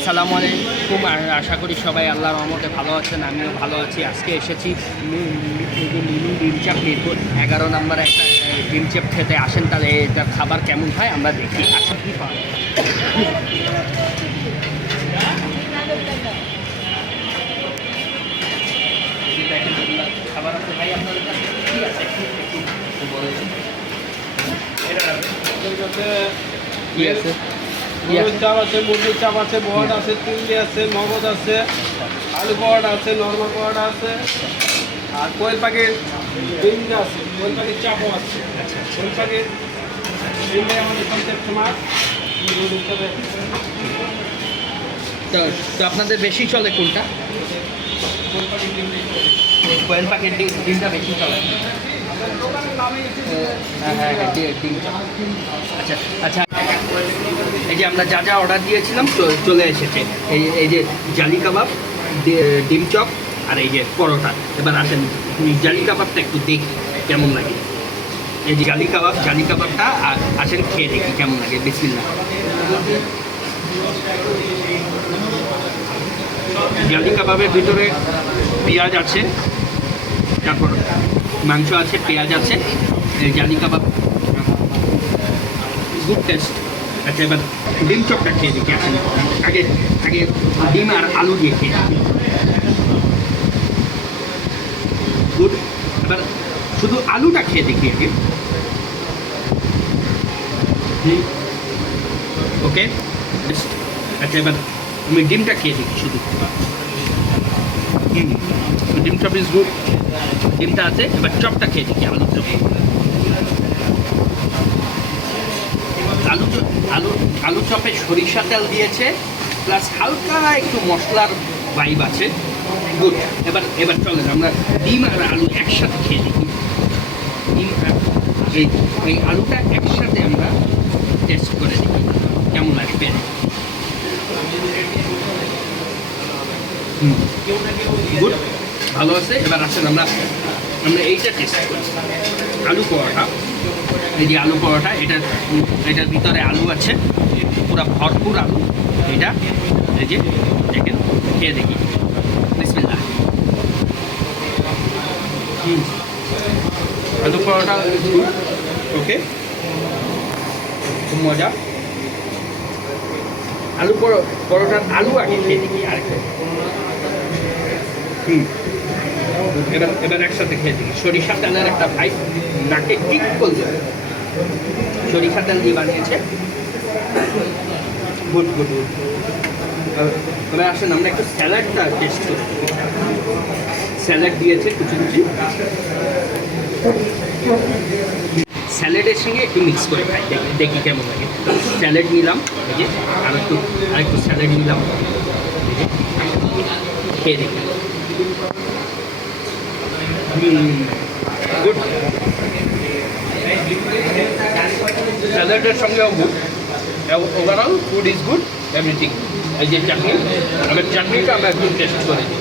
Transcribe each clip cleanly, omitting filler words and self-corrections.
আসসালামু আলাইকুম। আশা করি সবাই আল্লাহর রহমতে ভালো আছেন, আমিও ভালো আছি। আজকে এসেছি মিনি ডিমচাপ মিরপুর 11 নম্বর একটা ডিমচাপ খেতে। আসেন, তাহলে এটা খাবার কেমন হয় আমরা দেখি। আসেন, কী পাওয়া খাবার আছে ভাই আপনাদের কাছে কী আছে একটু বলেছেন। কী আছে? গরুর চাপ আছে, মুরগির চাপ আছে, বড় আছে, চিংড়ি আছে, মগজ আছে, আলু বড় আছে, নর্মাল বড় আছে, আর কোয়েল পাখির ডিমটা আছে, কোয়েল পাখির চাপও আছে। কোয়েল পাখির ডিমটাই আমাদের সবচেয়ে ফেমাস। তো আপনাদের বেশি চলে কোনটা? কোয়েল পাখির ডিমটাই কোয়েল পাখির ডিমটা বেশি চলে। হ্যাঁ, ডিম। আচ্ছা আচ্ছা, এই যে আমরা যা যা অর্ডার দিয়েছিলাম চলে এসেছে। এই যে জালি কাবাব, ডিম চপ, আর এই যে পরোটা। এবার আসেন জালি কাবাবটা একটু দেখি কেমন লাগে। এই যে জালি কাবাবটা আসেন খেয়ে দেখি কেমন লাগে। বিসমিল্লাহ। জালি কাবাবের ভিতরে পেঁয়াজ আছে, তারপর মাংস আছে, পেঁয়াজ আছে। এই জালি কাবাব গুড টেস্ট। আচ্ছা, এবার ডিম চপটা খেয়ে দেখি। আসেন আগে আগে ডিম আর আলু দিয়ে খেয়ে দেখি। গুড। এবার শুধু আলুটা খেয়ে দেখি আগে। ওকে। আচ্ছা, এবার আমি ডিমটা খেয়ে দেখি শুধু। ডিম চপ ইজ গুড। ডিমটা আছে, এবার চপটা খেয়ে দেখি। আলু চপ, আলু চপে সরিষা তেল দিয়েছে, প্লাস হালকা একটু মশলার ভাইব আছে। গুড। এবার চলেন আমরা ডিম আর আলু একসাথে খেয়ে দেখি। ডিম আর এই আলুটা একসাথে আমরা টেস্ট করে দেখি কেমন লাগে পেরে। গুড, ভালো আছে। এবার আসেন আমরা এইটা টেস্ট করি। আলু পরোটা। এই যে আলু পরোটা, এটার ভিতরে আলু আছে, পুরো ভরপুর আলু। এটা এই যে দেখেন, খেয়ে দেখি। বিসমিল্লাহ। আলু পরোটা ওকে, খুব মজা। আলু পরোটার আলু আগে খেয়ে দেখি আরেকটা। এবার একসাথে খেয়ে দেখি। সরিষা তেলের একটা ভাই নাকে ঠিক করছে। সরিষা তেল দিয়ে বানিয়েছে। Good good good. এবার আসেন আমরা একটু স্যালাডটা টেস্ট করি। স্যালাড দিয়েছে কুচি কুচি, স্যালাডের সঙ্গে একটু মিক্স করে খাই, দেখি কেমন লাগে। স্যালাড নিলাম, এই যে আরেকটু স্যালাড নিলাম, খেয়ে দেখি। গুড। স্যালাডের সঙ্গেও good. Overall food is good, everything. এই যে চাটনি, আমার চাটনিটা আমরা একটু টেস্ট করে দিই।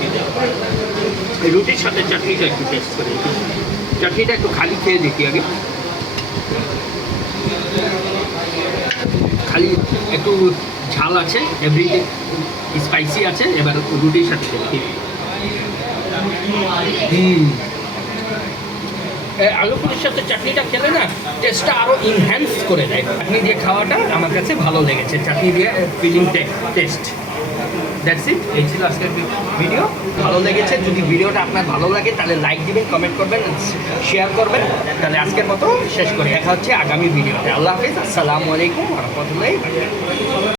এই রুটির সাথে চাটনিটা একটু টেস্ট করে দিই। চাটনিটা একটু খালি খেয়ে দেখি আগে। খালি একটু ঝাল আছে, এভরিথিং স্পাইসি আছে। এবার রুটির সাথে দেখি। আলু পুরির সাথে চাটনিটা খেলে না, টেস্টটা আরও ইনহ্যান্স করে দেয়। চাটনি দিয়ে খাওয়াটা আমার কাছে ভালো লেগেছে। চাটনি দিয়ে ফিলিং টেস্ট। That's it. এই ছিল আজকের ভিডিও। ভালো লেগেছে, যদি ভিডিওটা আপনার ভালো লাগে তাহলে লাইক দিবেন, কমেন্ট করবেন, শেয়ার করবেন। তাহলে আজকের মতো শেষ করি। দেখা হচ্ছে আগামী ভিডিওতে। আল্লাহ হাফিজ। আসসালামু আলাইকুম ওয়া রাহমাতুল্লাহি ওয়া বারাকাতুহু।